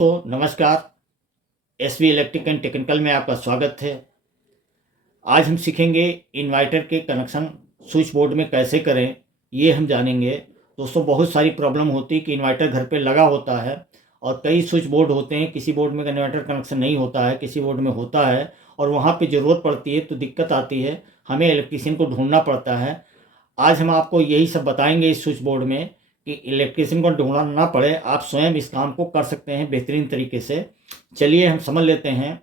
तो नमस्कार। SV electric and technical में आपका स्वागत है। आज हम सीखेंगे इन्वर्टर के कनेक्शन स्विच बोर्ड में कैसे करें, ये हम जानेंगे। दोस्तों, बहुत सारी प्रॉब्लम होती है कि इन्वर्टर घर पे लगा होता है और कई स्विच बोर्ड होते हैं। किसी बोर्ड में इन्वर्टर कनेक्शन नहीं होता है, किसी बोर्ड में होता है और वहाँ पे ज़रूरत पड़ती है तो दिक्कत आती है, हमें इलेक्ट्रीशियन को ढूंढना पड़ता है। आज हम आपको यही सब बताएंगे इस स्विच बोर्ड में कि इलेक्ट्रीशियन को ढूंढना ना पड़े, आप स्वयं इस काम को कर सकते हैं बेहतरीन तरीके से। चलिए हम समझ लेते हैं।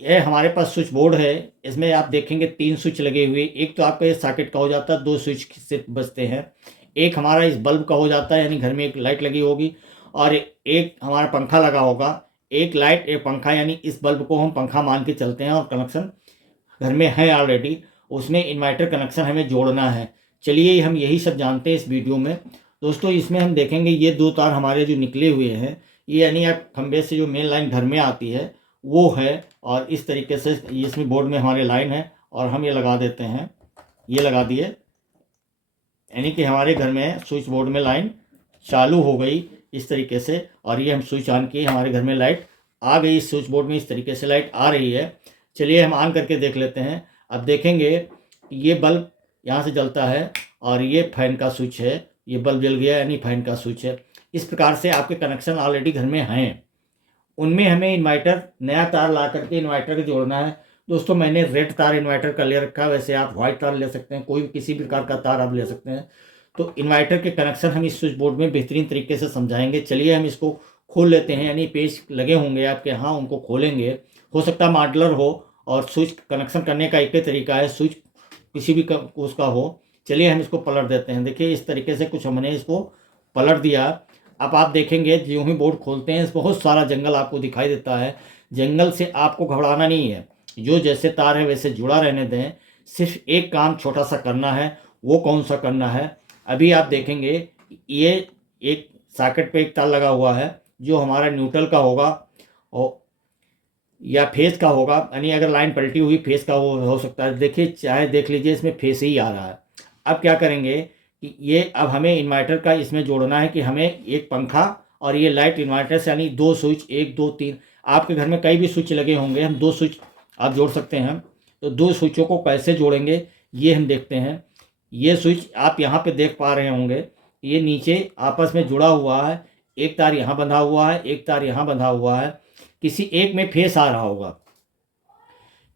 यह हमारे पास स्विच बोर्ड है। इसमें आप देखेंगे 3 स्विच लगे हुए। एक तो आपका ये सॉकेट का हो जाता है, 2 स्विच से बचते हैं। एक हमारा इस बल्ब का हो जाता है, यानी घर में एक लाइट लगी होगी और एक हमारा पंखा लगा होगा। एक लाइट एक पंखा, यानी इस बल्ब को हम पंखा मान के चलते हैं और कनेक्शन घर में है ऑलरेडी। उसमें इन्वर्टर कनेक्शन हमें जोड़ना है। चलिए हम यही सब जानते हैं इस वीडियो में। दोस्तों, इसमें हम देखेंगे ये 2 तार हमारे जो निकले हुए हैं, ये यानी आप खंबे से जो मेन लाइन घर में आती है वो है। और इस तरीके से इसमें बोर्ड में हमारे लाइन है और हम ये लगा देते हैं। ये लगा दिए, यानी कि हमारे घर में स्विच बोर्ड में लाइन चालू हो गई इस तरीके से। और ये हम स्विच ऑन किए, हमारे घर में लाइट आ गई। इस स्विच बोर्ड में इस तरीके से लाइट आ रही है। चलिए हम ऑन करके देख लेते हैं। अब देखेंगे कि ये बल्ब यहाँ से जलता है और ये फैन का स्विच है। ये बल्ब जल गया यानी फैन का स्विच है। इस प्रकार से आपके कनेक्शन ऑलरेडी घर में हैं। उनमें हमें इन्वर्टर नया तार ला करके इन्वर्टर को जोड़ना है। दोस्तों, मैंने रेड तार इन्वर्टर का ले रखा है, वैसे आप व्हाइट तार ले सकते हैं, कोई भी किसी भी प्रकार का तार आप ले सकते हैं। तो इन्वर्टर के कनेक्शन हम इस स्विच बोर्ड में बेहतरीन तरीके से समझाएंगे। चलिए हम इसको खोल लेते हैं, यानी पेज लगे होंगे आपके यहाँ, उनको खोलेंगे। हो सकता है मॉडलर हो और स्विच कनेक्शन करने का एक ही तरीका है, स्विच किसी भी उसका हो। चलिए हम इसको पलट देते हैं। देखिए इस तरीके से कुछ हमने इसको पलट दिया। अब आप देखेंगे जो ही बोर्ड खोलते हैं बहुत सारा जंगल आपको दिखाई देता है। जंगल से आपको घबराना नहीं है, जो जैसे तार है वैसे जुड़ा रहने दें। सिर्फ एक काम छोटा सा करना है। वो कौन सा करना है, अभी आप देखेंगे। ये एक सॉकेट पे एक तार लगा हुआ है जो हमारा न्यूट्रल का होगा और या फेस का होगा, यानी अगर लाइन पलटी हुई फेस का वो हो सकता है। देखिए, चाहे देख लीजिए इसमें फेस ही आ रहा है। अब क्या करेंगे कि ये अब हमें इन्वर्टर का इसमें जोड़ना है कि हमें एक पंखा और ये लाइट इन्वर्टर से, यानी 2 स्विच, 1 2 3। आपके घर में कई भी स्विच लगे होंगे, हम 2 स्विच आप जोड़ सकते हैं। तो 2 स्विचों को कैसे जोड़ेंगे ये हम देखते हैं। ये स्विच आप यहाँ पे देख पा रहे होंगे, ये नीचे आपस में जुड़ा हुआ है। एक तार यहाँ बंधा हुआ है, एक तार यहाँ बंधा हुआ है। किसी एक में फेस आ रहा होगा,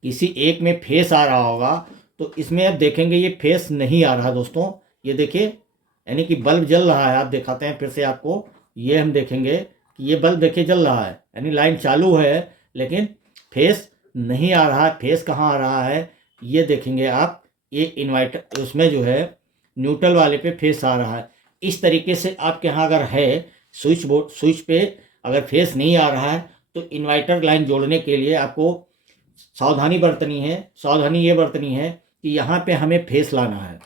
किसी एक में फेस आ रहा होगा। तो इसमें अब देखेंगे ये फेस नहीं आ रहा दोस्तों। ये देखिए, यानी कि बल्ब जल रहा है। आप दिखाते हैं फिर से आपको। ये हम देखेंगे कि ये बल्ब देखिए जल रहा है, यानी लाइन चालू है, लेकिन फेस नहीं आ रहा है। फेस कहाँ आ रहा है ये देखेंगे आप। ये इन्वर्टर उसमें जो है न्यूट्रल वाले पे फेस आ रहा है। इस तरीके से आपके यहाँ अगर है स्विच बोर्ड, स्विच पे अगर फेस नहीं आ रहा है तो इन्वर्टर लाइन जोड़ने के लिए आपको सावधानी बरतनी है। सावधानी ये बरतनी है कि यहाँ पे हमें फेस लाना है।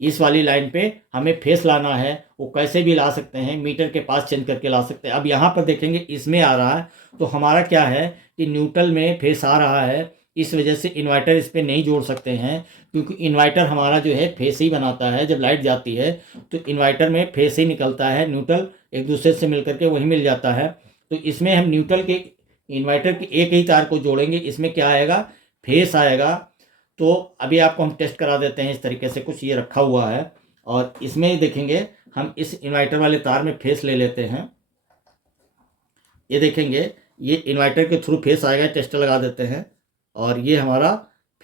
इस वाली लाइन पे हमें फेस लाना है। वो कैसे भी ला सकते हैं, मीटर के पास चेंज करके ला सकते हैं। अब यहाँ पर देखेंगे इसमें आ रहा है, तो हमारा क्या है कि न्यूट्रल में फेस आ रहा है। इस वजह से इन्वर्टर इस पर नहीं जोड़ सकते हैं, क्योंकि इन्वर्टर हमारा जो है फेस ही बनाता है। जब लाइट जाती है तो इन्वर्टर में फेस ही निकलता है, न्यूट्रल एक दूसरे से मिल करके वही मिल जाता है। तो इसमें हम न्यूट्रल के इन्वर्टर के एक ही तार को जोड़ेंगे। इसमें क्या आएगा, फेस आएगा। तो अभी आपको हम टेस्ट करा देते हैं। इस तरीके से कुछ ये रखा हुआ है और इसमें देखेंगे हम इस इन्वर्टर वाले तार में फेस ले लेते हैं। ये देखेंगे ये इन्वर्टर के थ्रू फेस आएगा। टेस्टर लगा देते हैं और ये हमारा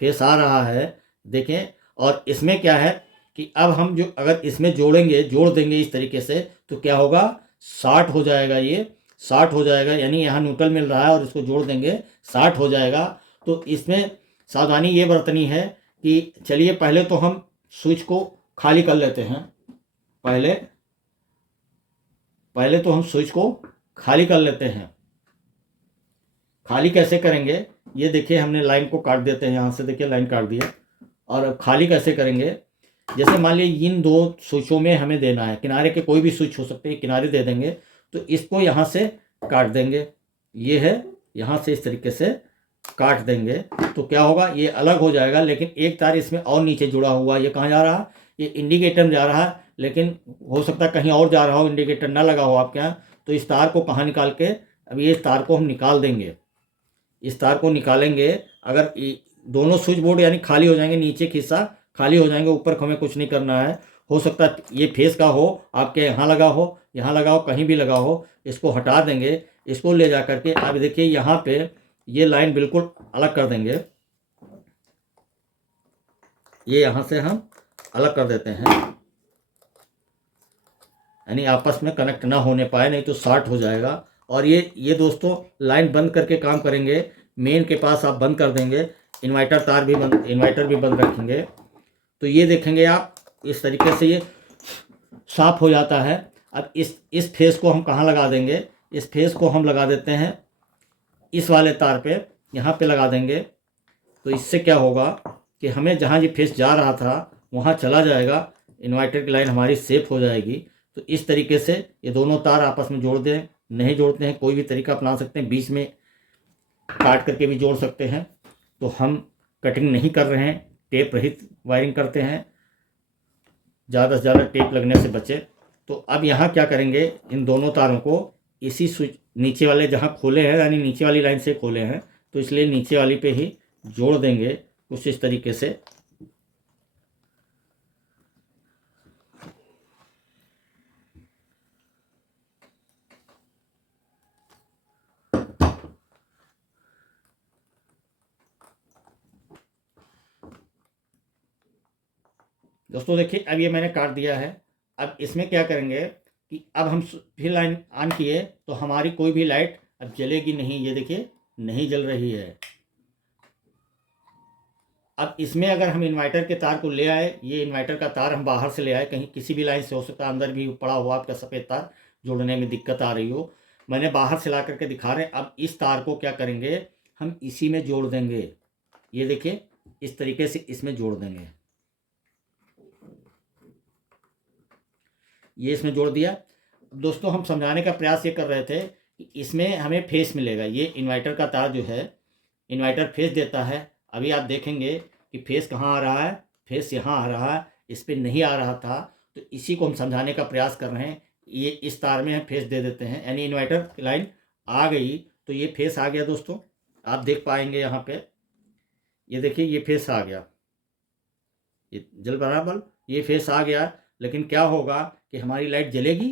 फेस आ रहा है, देखें। और इसमें क्या है कि अब हम जो अगर इसमें जोड़ेंगे, जोड़ देंगे इस तरीके से, तो क्या होगा, शॉर्ट हो जाएगा। ये शॉर्ट हो जाएगा, यानी यहाँ न्यूट्रल मिल रहा है और इसको जोड़ देंगे, शॉर्ट हो जाएगा। तो इसमें सावधानी ये बरतनी है कि चलिए पहले तो हम स्विच को खाली कर लेते हैं। पहले तो हम स्विच को खाली कर लेते हैं। खाली कैसे करेंगे ये देखिए, हमने लाइन को काट देते हैं। यहाँ से देखिए लाइन काट दिया। और खाली कैसे करेंगे, जैसे मान लीजिए इन 2 स्विचों में हमें देना है, किनारे के कोई भी स्विच हो सकते हैं, किनारे दे देंगे। तो इसको यहाँ से काट देंगे। ये है, यहाँ से इस तरीके से काट देंगे तो क्या होगा, ये अलग हो जाएगा। लेकिन एक तार इसमें और नीचे जुड़ा हुआ, ये कहाँ जा रहा है, ये इंडिकेटर में जा रहा है। लेकिन हो सकता है कहीं और जा रहा हो, इंडिकेटर ना लगा हो आपके यहाँ, तो इस तार को कहाँ निकाल के, अब ये तार को हम निकाल देंगे। इस तार को निकालेंगे, अगर दोनों स्विच बोर्ड यानी खाली हो जाएंगे, नीचे का हिस्सा खाली हो जाएंगे, ऊपर को हमें कुछ नहीं करना है। हो सकता है ये फेस का हो, आपके यहाँ लगा हो, यहाँ लगा हो, कहीं भी लगा हो, इसको हटा देंगे। इसको ले जा करके आप देखिए यहाँ पे ये लाइन बिल्कुल अलग कर देंगे। ये यहाँ से हम अलग कर देते हैं, यानी आपस में कनेक्ट ना होने पाए, नहीं तो शॉर्ट हो जाएगा। और ये दोस्तों लाइन बंद करके काम करेंगे। मेन के पास आप बंद कर देंगे, इन्वर्टर भी बंद रखेंगे, तो ये देखेंगे आप इस तरीके से ये साफ हो जाता है। अब इस फेस को हम कहाँ लगा देंगे, इस फेस को हम लगा देते हैं इस वाले तार पे, यहाँ पे लगा देंगे। तो इससे क्या होगा कि हमें जहाँ ये फेस जा रहा था वहाँ चला जाएगा, इन्वर्टर की लाइन हमारी सेफ हो जाएगी। तो इस तरीके से ये दोनों तार आपस में जोड़ दें। नहीं जोड़ते हैं कोई भी तरीका अपना सकते हैं, बीच में काट करके भी जोड़ सकते हैं। तो हम कटिंग नहीं कर रहे हैं, टेप रहित वायरिंग करते हैं, ज़्यादा से ज़्यादा टेप लगने से बचे। तो अब यहाँ क्या करेंगे, इन दोनों तारों को इसी स्विच नीचे वाले जहाँ खोले हैं, यानी नीचे वाली लाइन से खोले हैं, तो इसलिए नीचे वाली पे ही जोड़ देंगे कुछ इस तरीके से। दोस्तों देखिए अब ये मैंने काट दिया है। अब इसमें क्या करेंगे कि अब हम फिर लाइन ऑन किए तो हमारी कोई भी लाइट अब जलेगी नहीं। ये देखिए नहीं जल रही है। अब इसमें अगर हम इन्वर्टर के तार को ले आए, ये इन्वर्टर का तार हम बाहर से ले आए, कहीं किसी भी लाइन से हो सकता है, अंदर भी पड़ा हुआ आपका सफ़ेद तार जोड़ने में दिक्कत आ रही हो, मैंने बाहर से ला करके दिखा रहे हैं। अब इस तार को क्या करेंगे, हम इसी में जोड़ देंगे। ये देखिए इस तरीके से इसमें जोड़ देंगे। ये इसमें जोड़ दिया। दोस्तों हम समझाने का प्रयास ये कर रहे थे कि इसमें हमें फेस मिलेगा। ये इन्वर्टर का तार जो है, इन्वर्टर फेस देता है। अभी आप देखेंगे कि फेस कहाँ आ रहा है, फेस यहाँ आ रहा है, इस पर नहीं आ रहा था। तो इसी को हम समझाने का प्रयास कर रहे हैं। ये इस तार में हम फेस दे देते हैं, यानी इन्वर्टर की लाइन आ गई तो ये फेस आ गया। दोस्तों आप देख पाएंगे यहाँ पे, ये देखिए ये फेस आ गया, ये जल बराबर ये फेस आ गया। लेकिन क्या होगा कि हमारी लाइट जलेगी,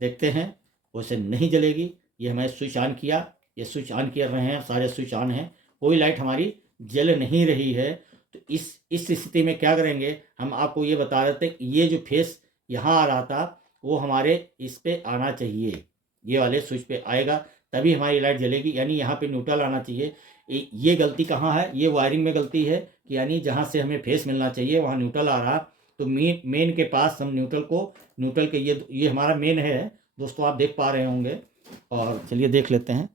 देखते हैं, वैसे नहीं जलेगी। ये हमें स्विच ऑन किया, ये स्विच ऑन कर रहे हैं, सारे स्विच ऑन हैं, कोई लाइट हमारी जल नहीं रही है। तो इस स्थिति में क्या करेंगे, हम आपको ये बता रहे थे, ये जो फेस यहाँ आ रहा था वो हमारे इस पे आना चाहिए, ये वाले स्विच पे आएगा तभी हमारी लाइट जलेगी, यानी यहाँ पे न्यूट्रल आना चाहिए। ये गलती कहाँ है, ये वायरिंग में गलती है कि यानी जहाँ से हमें फेस मिलना चाहिए वहाँ न्यूट्रल आ रहा। तो मेन के पास हम न्यूट्रल के ये हमारा मेन है दोस्तों, आप देख पा रहे होंगे। और चलिए देख लेते हैं,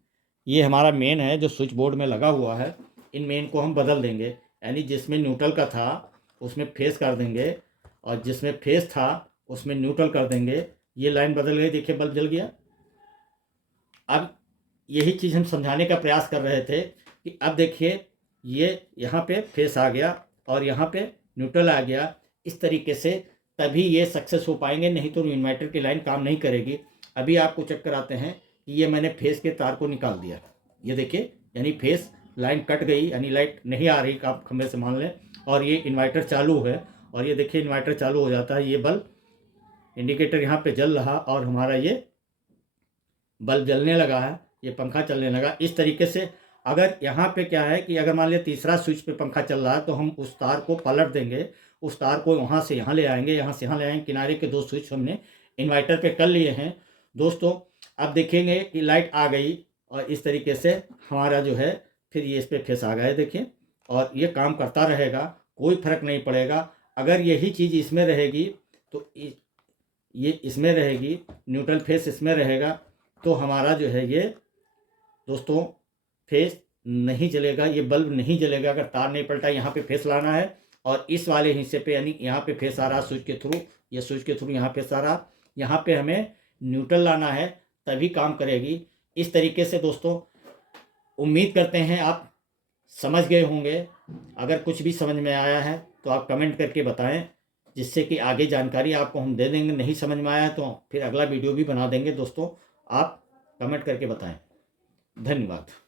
ये हमारा मेन है जो स्विच बोर्ड में लगा हुआ है। इन मेन को हम बदल देंगे, यानी जिसमें न्यूट्रल का था उसमें फेस कर देंगे, और जिसमें फेस था उसमें न्यूट्रल कर देंगे। ये लाइन बदल गई, देखिए बल्ब जल गया। अब यही चीज़ हम समझाने का प्रयास कर रहे थे कि अब देखिए ये यहाँ पे फेस आ गया और यहाँ पे न्यूट्रल आ गया। इस तरीके से तभी ये सक्सेस हो पाएंगे, नहीं तो इन्वर्टर की लाइन काम नहीं करेगी। अभी आपको चेक कराते हैं कि ये मैंने फेस के तार को निकाल दिया, ये देखिए, यानी फेस लाइन कट गई, यानी लाइट नहीं आ रही, आप खंभे से मान लें। और ये इन्वर्टर चालू है, और ये देखिए इन्वर्टर चालू हो जाता है, ये बल्ब इंडिकेटर यहाँ पे जल रहा और हमारा ये बल्ब जलने लगा है, ये पंखा चलने लगा। इस तरीके से अगर यहाँ पे क्या है कि अगर मान लिया तीसरा स्विच पे पंखा चल रहा है तो हम उस तार को पलट देंगे, उस तार को वहाँ से यहाँ ले आएंगे, यहाँ से यहाँ ले आएंगे। किनारे के 2 स्विच हमने इन्वर्टर पे कर लिए हैं दोस्तों। अब देखेंगे कि लाइट आ गई और इस तरीके से हमारा जो है फिर ये इस पर फेस आ गया, देखिए, और ये काम करता रहेगा, कोई फर्क नहीं पड़ेगा। अगर यही चीज़ इसमें रहेगी तो ये इसमें रहेगी, न्यूट्रल फेस इसमें रहेगा, तो हमारा जो है ये दोस्तों फेस नहीं जलेगा, ये बल्ब नहीं जलेगा। अगर तार नहीं पलटा, यहाँ पे फेस लाना है और इस वाले हिस्से पे, यानी यहाँ पे फेस आ रहा स्विच के थ्रू, ये स्विच के थ्रू यहाँ फेस आ रहा, यहाँ पे हमें न्यूट्रल लाना है, तभी काम करेगी। इस तरीके से दोस्तों उम्मीद करते हैं आप समझ गए होंगे। अगर कुछ भी समझ में आया है तो आप कमेंट करके बताएं, जिससे कि आगे जानकारी आपको हम दे देंगे। नहीं समझ में आया तो फिर अगला वीडियो भी बना देंगे दोस्तों। आप कमेंट करके बताएं। धन्यवाद।